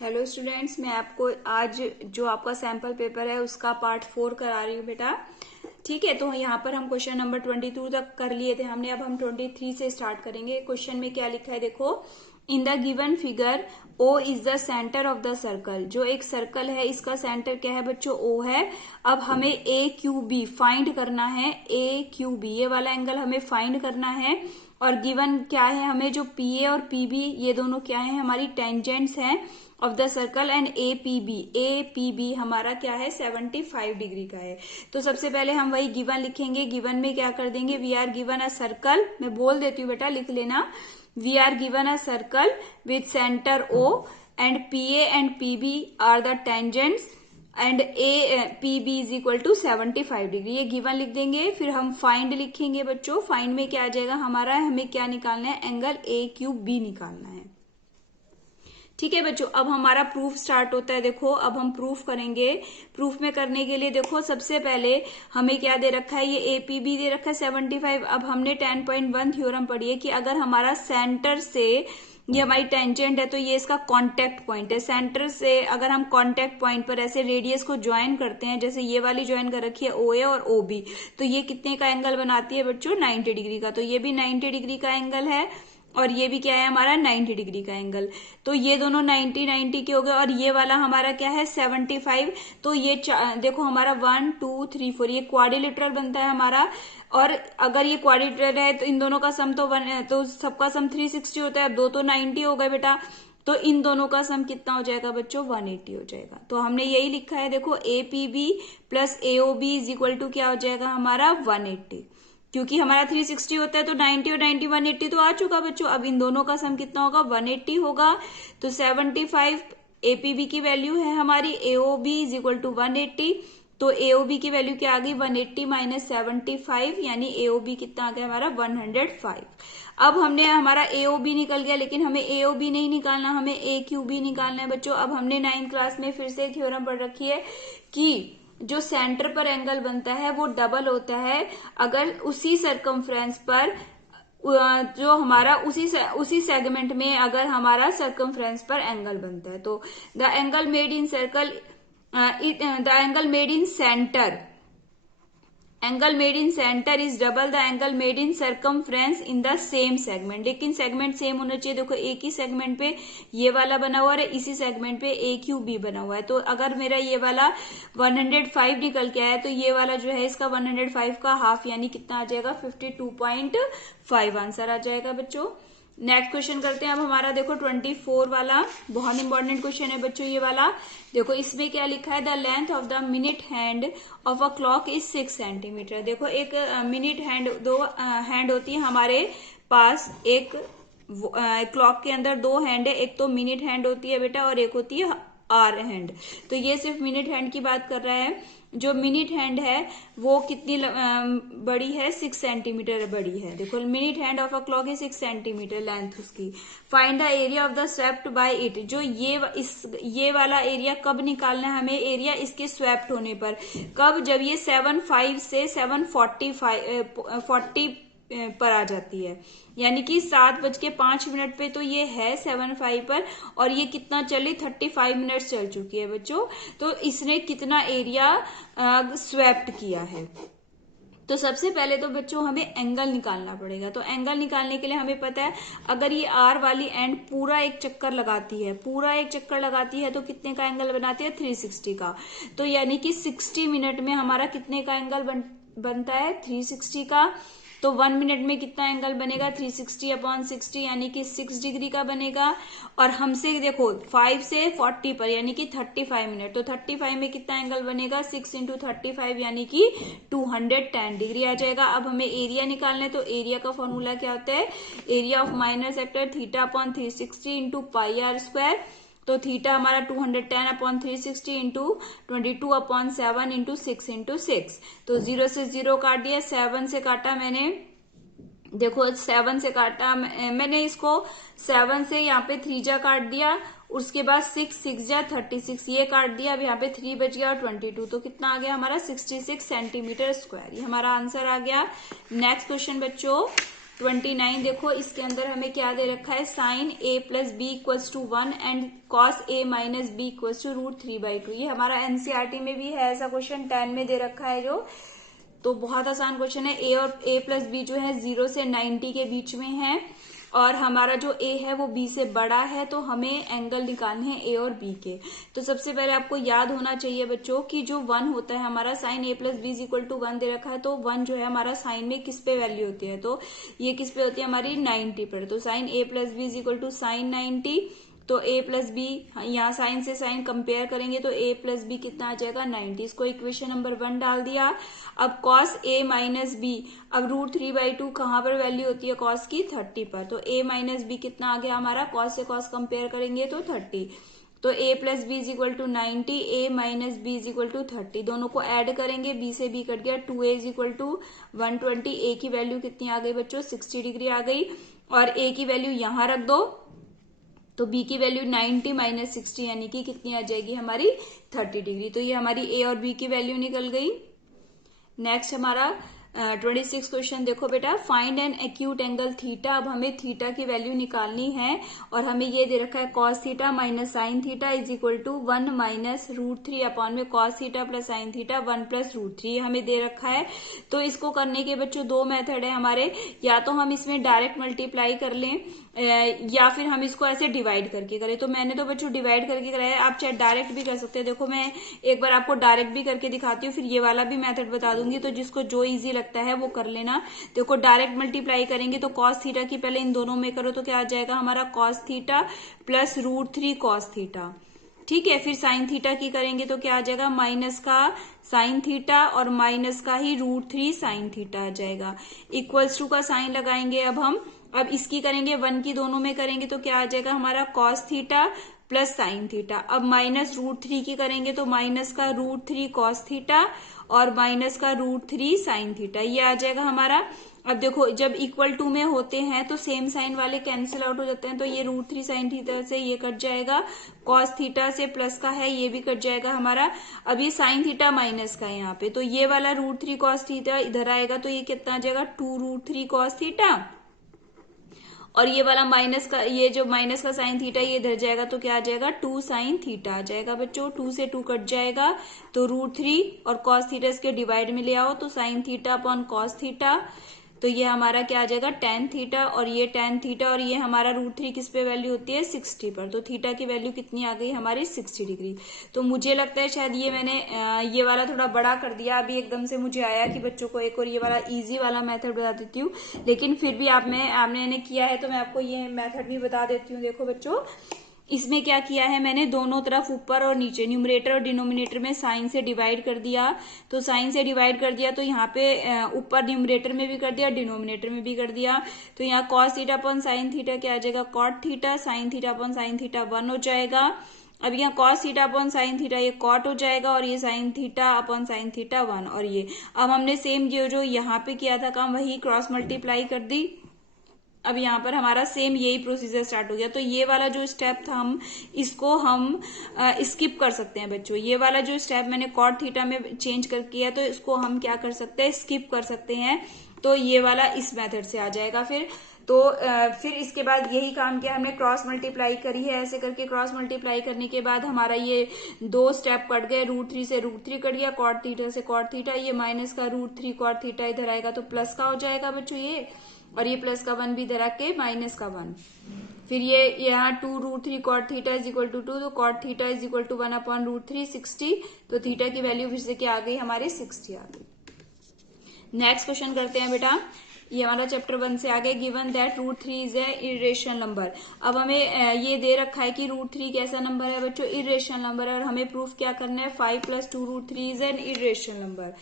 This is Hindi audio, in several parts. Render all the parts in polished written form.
हेलो स्टूडेंट्स, मैं आपको आज जो आपका सैंपल पेपर है उसका पार्ट 4 करा रही हूँ बेटा। ठीक है, तो यहाँ पर हम क्वेश्चन नंबर 22 तक कर लिए थे हमने। अब हम 23 से स्टार्ट करेंगे। क्वेश्चन में क्या लिखा है देखो। In the given figure O is the centre of the circle. जो एक सर्कल है इसका सेंटर क्या है बच्चों, O है। अब हमें AQB फाइंड करना है। AQB ये वाला एंगल हमें फाइंड करना है। और गिवन क्या है, हमें जो PA और PB ये दोनों क्या है, हमारी टेंजेंट्स हैं of the circle. And APB हमारा क्या है, 75 डिग्री का है। तो सबसे पहले हम वही गिवन लिखेंगे। गिवन में क्या कर देंगे, we are given a circle. मैं बोल देती हूँ बेटा, लिख लेना। We are given a circle with centre O and PA and PB are the tangents and APB is equal to 75 degree. ये गिवन लिख देंगे। फिर हम फाइंड लिखेंगे बच्चों। फाइंड में क्या आ जाएगा हमारा, हमें क्या निकालना है, एंगल AQB निकालना है। ठीक है बच्चों, अब हमारा प्रूफ स्टार्ट होता है। देखो अब हम प्रूफ करेंगे। प्रूफ में करने के लिए देखो सबसे पहले हमें क्या दे रखा है, ये APB दे रखा है 75। अब हमने 10.1 थ्योरम पढ़ी है कि अगर हमारा सेंटर से, ये हमारी टेंजेंट है तो ये इसका कांटेक्ट पॉइंट है। सेंटर से अगर हम कांटेक्ट पॉइंट पर ऐसे रेडियस को ज्वाइन करते हैं, जैसे ये वाली ज्वाइन कर रखी है OA और OB, तो ये कितने का एंगल बनाती है बच्चों, 90 डिग्री का। तो ये भी 90 डिग्री का एंगल है और ये भी क्या है हमारा 90 डिग्री का एंगल। तो ये दोनों 90 के हो गए। और ये वाला हमारा क्या है 75। तो ये देखो हमारा 1 2 3 4 ये क्वाड्रिलेटरल बनता है हमारा। और अगर ये क्वाड्रिलेटरल है तो इन दोनों का सम तो सबका सम 360 होता है। दो तो 90 हो गए बेटा, तो इन दोनों का सम कितना हो जाएगा बच्चों, 180 हो जाएगा। तो हमने यही लिखा है देखो, APB plus AOB is equal to क्या हो जाएगा हमारा 180। क्योंकि हमारा 360 होता है तो 90 और 90 180 तो आ चुका बच्चों। अब इन दोनों का सम कितना होगा, 180 होगा। तो 75 APB की वैल्यू है हमारी, AOB इज इक्वल टू 180। तो AOB की वैल्यू क्या आ गई, 180 माइनस 75, यानी AOB कितना आ गया हमारा 105। अब हमने हमारा AOB निकल गया, लेकिन हमें AOB नहीं निकालना, हमें AQB निकालना है बच्चों। अब हमने 9th क्लास में फिर से थ्योरम पढ़ रखी है कि जो सेंटर पर एंगल बनता है वो डबल होता है अगर उसी सरकमफ्रेंस पर जो हमारा उसी सेगमेंट में अगर हमारा सरकमफ्रेंस पर एंगल बनता है। तो the angle made in circle, the angle made in centre, angle made in centre is double the angle made in circumference in the same segment. लेकिन सेगमेंट सेम होना चाहिए। देखो एक ही सेगमेंट पे ये वाला बना हुआ है, इसी सेगमेंट पे AQB बना हुआ है। तो अगर मेरा ये वाला 105 निकल के आया तो ये वाला जो है इसका 105 का हाफ, यानी कितना आ जाएगा 52.5 आंसर आ जाएगा बच्चों। नेक्स्ट क्वेश्चन करते हैं अब हमारा। देखो 24 वाला बहुत इंपॉर्टेंट क्वेश्चन है बच्चों ये वाला। देखो इसमें क्या लिखा है, the length of the minute hand of a clock is 6 centimetre. देखो एक मिनट हैंड, दो हैंड होती है हमारे पास। एक क्लॉक के अंदर दो हैंड है, एक तो मिनट हैंड होती है बेटा और एक होती है आर हैंड। तो ये सिर्फ मिनट हैंड की बात कर रहा है। जो मिनट हैंड है वो कितनी बड़ी है, 6 सेंटीमीटर बड़ी है। देखो minute hand of a clock है 6 सेंटीमीटर लेंथ उसकी। Find the area of the swept by it. जो ये वाला एरिया कब निकालना है हमें, एरिया इसके स्वेप्ट होने पर। कब, जब ये 7:05 से 7:40 पर आ जाती है। यानी कि 7:05 पे तो ये है 7:05 पर, और ये कितना चली 35 मिनट चल चुकी है बच्चों। तो इसने कितना एरिया स्वेप्ट किया है। तो सबसे पहले तो बच्चों हमें एंगल निकालना पड़ेगा। तो एंगल निकालने के लिए हमें पता है, अगर ये आर वाली एंड पूरा एक चक्कर लगाती है तो कितने का एंगल बनाती है, 360 का। तो यानी कि 60 मिनट में हमारा कितने का एंगल बनता है, 360 का। तो 1 मिनट में कितना एंगल बनेगा, 360/60, यानी कि 6 डिग्री का बनेगा। और हमसे देखो 5 से 40 पर, यानी कि 35 मिनट। तो 35 में कितना एंगल बनेगा, 6 इंटू 35, यानी कि 210 डिग्री आ जाएगा। अब हमें एरिया निकालना है। तो एरिया का फॉर्मूला क्या होता है, area of minor sector θ/360 into πr²। तो थीटा हमारा 210/360 इंटू 22/7 इंटू 6 तो 0 से 0 काट दिया, 7 से काटा मैंने। देखो 7 से काटा मैंने इसको, 7 से यहाँ पे 3 जा काट दिया। उसके बाद 6 जा 36 ये काट दिया। अब यहाँ पे 3 बच गया और 22, तो कितना आ गया हमारा 66 सेंटीमीटर स्क्वायर। ये हमारा आंसर आ गया। नेक्स्ट क्वेश्चन बच्चों, 29 देखो, इसके अंदर हमें क्या दे रखा है, sine a plus B equals to 1 and cos a minus B equals to √3/2। ये हमारा एनसीईआरटी में भी है ऐसा क्वेश्चन, 10 में दे रखा है जो, तो बहुत आसान क्वेश्चन है। a और a प्लस बी जो है 0 से 90 के बीच में है और हमारा जो a है वो b से बड़ा है, तो हमें एंगल निकालने हैं a और b के। तो सबसे पहले आपको याद होना चाहिए बच्चों कि जो 1 होता है हमारा, sine a plus B is equal to 1 दे रखा है, तो 1 जो है हमारा साइन में किस पे वैल्यू होती है, तो ये किस पे होती है हमारी 90 पर। तो sine a plus B is equal to sine 90, तो a प्लस बी, यहाँ साइन से साइन कंपेयर करेंगे तो a प्लस बी कितना आ जाएगा 90। इसको इक्वेशन नंबर 1 डाल दिया। अब cos a माइनस बी, अब √3/2 कहाँ पर वैल्यू होती है cos की, 30 पर, तो a माइनस बी कितना आ गया हमारा, cos से cos कंपेयर करेंगे तो 30, तो a plus B is equal to 90, a minus b is equal to 30, दोनों को ऐड करेंगे, b से b कट गया, 2a is equal to 120, a की वैल्यू कितनी आ गई बच्चों, 60 डिग्री आ गई, और a की वैल्यू यहां रख दो, तो b की वैल्यू 90 माइनस 60 यानी कि कितनी आ जाएगी हमारी 30 डिग्री। तो ये हमारी a और b की वैल्यू निकल गई। नेक्स्ट हमारा 26 क्वेश्चन देखो बेटा, find an acute angle theta. अब हमें थीटा की वैल्यू निकालनी है और हमें ये दे रखा है cos theta minus sine theta is equal to 1 minus √3 upon में cos theta plus sine theta 1 plus √3 हमें दे रखा है। तो इसको करने के बच्चों दो मेथड है हमारे, या तो हम इसमें डायरेक्ट मल्टीप्लाई कर लें या फिर हम इसको ऐसे डिवाइड करके करें। तो मैंने तो बच्चों डिवाइड करके कराया, आप चाहे डायरेक्ट भी कर सकते हैं। देखो मैं एक बार आपको डायरेक्ट भी करके दिखाती हूँ, फिर ये वाला भी मेथड बता दूंगी, तो जिसको जो इजी लगता है वो कर लेना। देखो डायरेक्ट मल्टीप्लाई करेंगे तो कॉस थीटा की पहले इन दोनों में करो तो क्या आ जाएगा हमारा, cos theta plus √3 cos theta, ठीक है। फिर साइन थीटा की करेंगे तो क्या आ जाएगा, माइनस का साइन थीटा और माइनस का ही √3 साइन थीटा आ जाएगा। इक्वल्स टू का साइन लगाएंगे अब इसकी करेंगे 1 की दोनों में करेंगे तो क्या आ जाएगा हमारा, cos theta plus sine theta. अब माइनस √3 की करेंगे तो माइनस का √3 कॉस थीटा और माइनस का √3 साइन थीटा, ये आ जाएगा हमारा। अब देखो जब इक्वल टू में होते हैं तो सेम साइन वाले कैंसिल आउट हो जाते हैं, तो ये √3 साइन थीटा से ये कट जाएगा, कॉस थीटा से प्लस का है ये भी कट जाएगा हमारा। अब ये साइन थीटा माइनस का है यहाँ पे, तो ये वाला √3 कॉस थीटा इधर आएगा तो ये कितना आ जाएगा, 2√3 कॉस थीटा, और ये वाला माइनस का, ये जो माइनस का साइन थीटा ये इधर जाएगा तो क्या आ जाएगा, 2 साइन थीटा आ जाएगा बच्चों। 2 से 2 कट जाएगा तो √3 और कॉस थीटा इसके डिवाइड में ले आओ तो sign theta upon cos theta, तो ये हमारा क्या आ जाएगा tan थीटा, और ये tan थीटा, और ये हमारा √3 किस पे वैल्यू होती है 60 पर, तो थीटा की वैल्यू कितनी आ गई हमारी 60 डिग्री। तो मुझे लगता है शायद ये मैंने ये वाला थोड़ा बड़ा कर दिया, अभी एकदम से मुझे आया कि बच्चों को एक और ये वाला इजी वाला मेथड बता देती हूँ, लेकिन फिर भी आपने किया है तो मैं आपको ये मेथड भी बता देती हूँ। देखो बच्चों इसमें क्या किया है मैंने, दोनों तरफ ऊपर और नीचे न्यूमरेटर और डिनोमिनेटर में साइन से डिवाइड कर दिया, तो साइन से डिवाइड कर दिया तो यहाँ पे ऊपर न्यूमरेटर में भी कर दिया डिनोमिनेटर में भी कर दिया, तो यहाँ cos theta upon sine theta क्या आ जाएगा, cot theta, sine theta upon sine theta 1 हो जाएगा। अब यहाँ cos theta upon sine theta ये कॉट हो जाएगा, और ये sine theta upon sine theta 1, और ये अब हमने सेम जो यहाँ पे किया था काम वही क्रॉस मल्टीप्लाई कर दी। अब यहाँ पर हमारा सेम यही प्रोसीजर स्टार्ट हो गया, तो ये वाला जो स्टेप था इसको हम स्किप कर सकते हैं बच्चों। ये वाला जो स्टेप मैंने कॉट थीटा में चेंज कर किया तो इसको हम क्या कर सकते हैं, स्किप कर सकते हैं, तो ये वाला इस मेथड से आ जाएगा। फिर इसके बाद यही काम किया हमने, क्रॉस मल्टीप्लाई करी है, ऐसे करके क्रॉस मल्टीप्लाई करने के बाद हमारा ये 2 स्टेप कट गए, √3 से √3 कट गया, कॉट थीटा से कॉट थीटा, ये माइनस का √3 कॉट थीटा इधर आएगा तो प्लस का हो जाएगा बच्चों ये, और ये प्लस का 1 भी इधर आके माइनस का 1, फिर ये यहाँ 2√3 cot theta is equal to 2, तो cot theta is equal to 1 upon √3 60, तो थीटा की वैल्यू फिर से क्या आ गई हमारी 60 आ गई। नेक्स्ट क्वेश्चन करते हैं बेटा, ये हमारा चैप्टर 1 से आगे, given that √3 is a irrational number. अब हमें ये दे रखा है कि √3 कैसा नंबर है बच्चों, इरेशनल नंबर है, और हमें प्रूफ क्या करना है, 5 + 2√3 इज एन इरेशनल नंबर।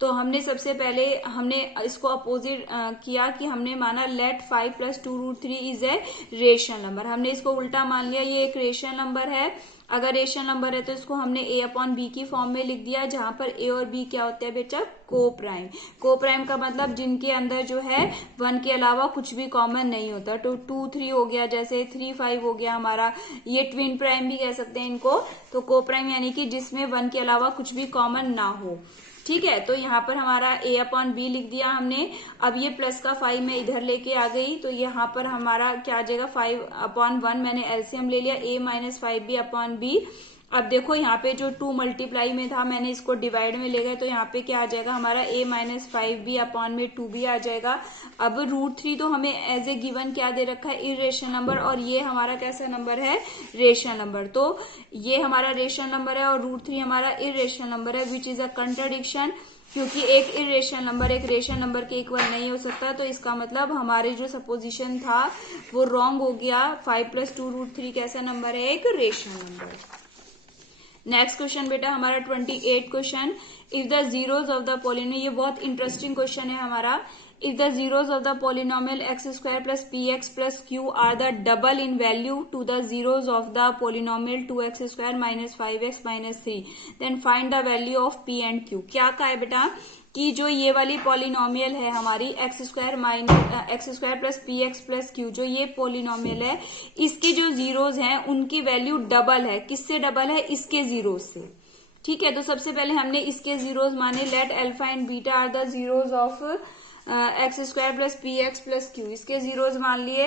तो हमने सबसे पहले हमने इसको अपोजिट किया कि हमने माना let 5 + 2√3 is a rational number, हमने इसको उल्टा मान लिया, ये एक रेशनल नंबर है। अगर रेशनल नंबर है तो इसको हमने a अपॉन बी की फॉर्म में लिख दिया, जहां पर a और b क्या होते हैं बेटा, को प्राइम। को प्राइम का मतलब जिनके अंदर जो है 1 के अलावा कुछ भी कॉमन नहीं होता। तो 2 3 हो गया, जैसे 3 5 हो गया हमारा, ये ट्विन प्राइम भी कह सकते हैं इनको। तो को प्राइम यानी कि जिसमें 1 के अलावा कुछ भी कॉमन ना हो। ठीक है, तो यहाँ पर हमारा a अपॉन बी लिख दिया हमने। अब ये प्लस का 5 मैं इधर लेके आ गई, तो यहाँ पर हमारा क्या आ जाएगा, 5 अपॉन 1 मैंने एलसीएम ले लिया, a minus 5b upon B. अब देखो यहाँ पे जो 2 मल्टीप्लाई में था, मैंने इसको डिवाइड में ले गए, तो यहाँ पे क्या आ जाएगा हमारा a माइनस 5b अपॉन में 2b आ जाएगा। अब √3 तो हमें एज ए गिवन क्या दे रखा है, इरेशनल नंबर, और ये हमारा कैसा नंबर है, रेशनल नंबर। तो ये हमारा रेशनल नंबर है और √3 हमारा इरेशनल नंबर है, विच इज अ कंट्राडिक्शन, क्योंकि एक इरेशनल नंबर एक रेशनल नंबर के इक्वल नहीं हो सकता। तो इसका मतलब हमारे जो सपोजिशन था वो रॉन्ग हो गया। 5 + 2 √3 कैसा नंबर है, एक रेशनल नंबर। नेक्स्ट क्वेश्चन बेटा हमारा 28 question, if the zeros of the polynomial, ये बहुत इंटरेस्टिंग क्वेश्चन है हमारा। If the zeros of the polynomial x² + px + q are the double in value to the zeros of the polynomial 2x² - 5x - 3, then find the value of p and q। क्या कहा है बेटा कि जो ये वाली पॉलिनोमियल है हमारी x² + px + q, जो ये पॉलिनोमियल है, इसके जो जीरोज हैं उनकी वैल्यू डबल है। किससे डबल है, इसके जीरोज से। ठीक है, तो सबसे पहले हमने इसके जीरोज माने, let alpha and beta are the zeros of x² + px + q, इसके जीरोज मान लिए।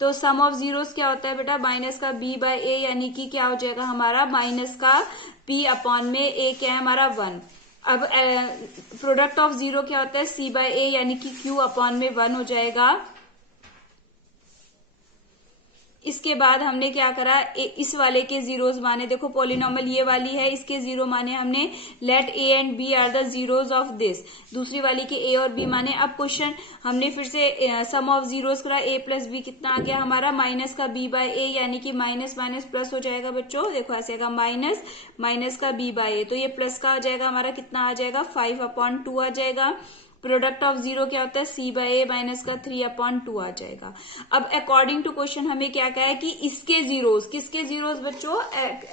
तो सम ऑफ जीरोज क्या होता है बेटा, माइनस का b/a, यानी कि क्या हो जाएगा हमारा, माइनस का p अपॉन में a क्या है हमारा 1। अब प्रोडक्ट ऑफ जीरो क्या होता है, c/a, यानी कि q अपॉन में 1 हो जाएगा। इसके बाद हमने क्या करा, इस वाले के जीरोज माने, देखो पॉलिनोमियल ये वाली है, इसके जीरो माने हमने, let a and b are the zeros of this, दूसरी वाली के a और b माने। अब क्वेश्चन हमने फिर से सम ऑफ जीरोज करा, a + b कितना आ गया हमारा, माइनस का b/a, यानी कि माइनस माइनस प्लस हो जाएगा बच्चों, देखो ऐसे आएगा माइनस माइनस का b/a, तो ये प्लस का आ जाएगा हमारा, कितना आ जाएगा 5/2 आ जाएगा। प्रोडक्ट ऑफ जीरो क्या होता है, c/a माइनस का 3/2 आ जाएगा। अब अकॉर्डिंग टू क्वेश्चन हमें क्या कहा है कि इसके जीरोज, किसके जीरोज बच्चों,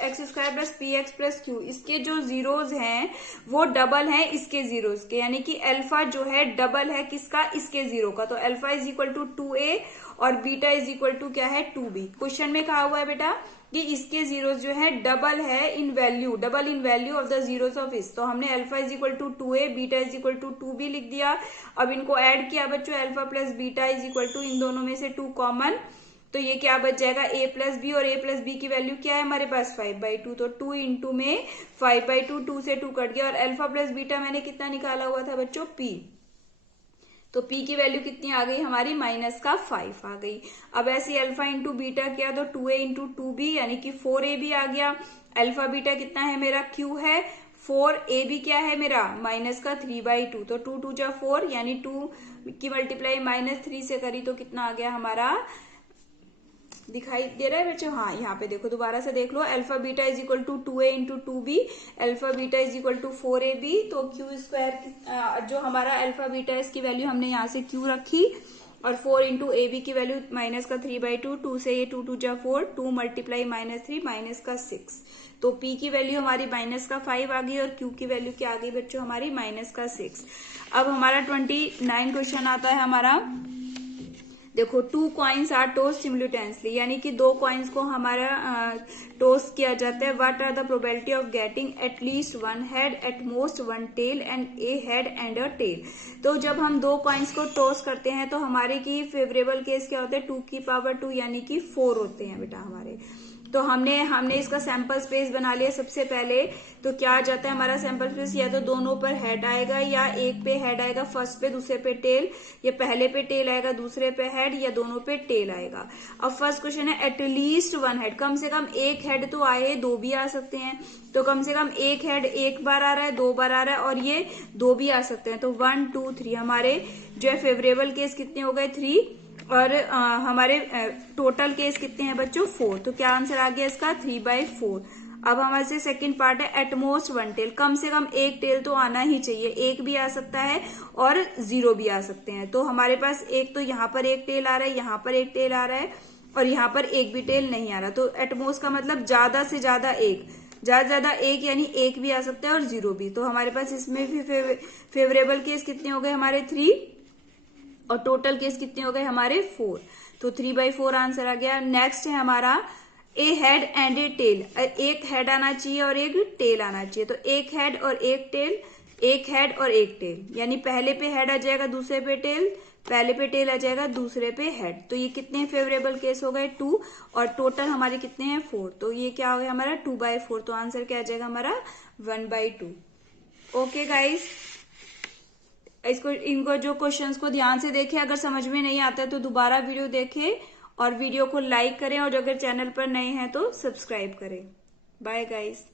x² + px + q, इसके जो जीरोज हैं वो डबल हैं इसके जीरोज के, यानी कि अल्फा जो है डबल है किसका, इसके जीरो का। तो alpha is equal to 2a और बीटा इज इक्वल टू क्या है, 2b। क्वेश्चन में कहा हुआ है बेटा कि इसके जीरोज जो है डबल है in value, double in value of the zeros of इस। तो हमने alpha is equal to 2a, beta is equal to 2b लिख दिया। अब इनको ऐड किया बच्चों, alpha plus beta is equal to, इन दोनों में से 2 कॉमन, तो ये क्या बच जाएगा, a + b, और a + b की वैल्यू क्या है हमारे पास 5/2, तो 2 इंटू में 5/2, 2 से 2 कट गया, और अल्फा प्लस बीटा मैंने कितना निकाला हुआ था बच्चों, p, तो p की वैल्यू कितनी आ गई हमारी, माइनस का 5 आ गई। अब ऐसे अल्फा इंटू बीटा किया तो 2a इंटू 2b, यानी कि 4ab आ गया। अल्फा बीटा कितना है मेरा, q है 4, ab क्या है मेरा, माइनस का 3/2, तो 2 2 जा 4, यानी 2 की मल्टीप्लाई -3 से करी तो कितना आ गया हमारा, दिखाई दे रहा है बच्चों, हाँ यहाँ पे देखो, दोबारा से देख लो, alpha beta is equal to 2a into 2b, alpha beta is equal to 4ab, तो q² जो हमारा अल्फा बीटा है इसकी वैल्यू हमने यहाँ से q रखी, और 4 इंटू ab की वैल्यू माइनस का 3/2, 2 से ये 2 2 जा 4, 2 मल्टीप्लाई -3 माइनस का 6, तो p की वैल्यू हमारी माइनस का 5 आ गई, और q की वैल्यू क्या आ गई बच्चों हमारी, माइनस का 6। अब हमारा 29 क्वेश्चन आता है हमारा, देखो 2 कॉइन्स आर टॉस्ड सिमुलेटेनियसली, यानी कि 2 कॉइन्स को हमारा टॉस किया जाता है। What are the probability of getting at least 1 head, at most 1 tail, and a head and a tail. तो जब हम 2 कॉइन्स को टॉस करते हैं तो हमारे की फेवरेबल केस क्या होते हैं, 2 की पावर 2 यानी कि 4 होते हैं बेटा हमारे। तो हमने इसका सैंपल स्पेस बना लिया सबसे पहले। तो क्या आ जाता है हमारा सैंपल स्पेस, या तो दोनों पर हेड आएगा, या एक पे हेड आएगा फर्स्ट पे, दूसरे पे टेल, या पहले पे टेल आएगा दूसरे पे हेड, या दोनों पे टेल आएगा। अब फर्स्ट क्वेश्चन है एटलीस्ट 1 हेड, कम से कम एक हेड तो आए, 2 भी आ सकते हैं, तो कम से कम एक हेड एक बार आ रहा है, 2 बार आ रहा है, और ये 2 भी आ सकते हैं। तो 1 2 3 हमारे जो है फेवरेबल केस कितने हो गए, 3, और हमारे टोटल केस कितने हैं बच्चों, 4। तो क्या आंसर आ गया इसका, 3/4। अब हमारे से सेकंड पार्ट है एटमोस्ट 1 टेल, कम से कम एक टेल तो आना ही चाहिए, एक भी आ सकता है और 0 भी आ सकते हैं। तो हमारे पास एक तो यहाँ पर एक टेल आ रहा है, यहाँ पर एक टेल आ रहा है, और यहाँ पर एक भी टेल नहीं आ रहा। तो एटमोस्ट का मतलब ज्यादा से ज्यादा एक, ज्यादा से ज्यादा एक यानी एक भी आ सकता है और जीरो भी। तो हमारे पास इसमें भी फेवरेबल केस कितने हो गए हमारे 3 और टोटल केस कितने हो गए हमारे 4। तो 3/4 आंसर आ गया। नेक्स्ट है हमारा ए हेड एंड ए टेल, एक हेड आना चाहिए और एक टेल आना चाहिए। तो एक हेड और एक टेल, एक हेड और एक टेल, यानी पहले पे हेड आ जाएगा दूसरे पे टेल, पहले पे टेल आ जाएगा दूसरे पे हेड। तो ये कितने फेवरेबल केस हो गए 2 और टोटल हमारे कितने हैं 4। तो ये क्या हो गया हमारा 2/4। तो आंसर क्या आ जाएगा हमारा 1/2। ओके गाइस, इसको इनको जो क्वेश्चंस को ध्यान से देखें, अगर समझ में नहीं आता है तो दोबारा वीडियो देखें और वीडियो को लाइक करें और अगर चैनल पर नए हैं तो सब्सक्राइब करें। Bye guys.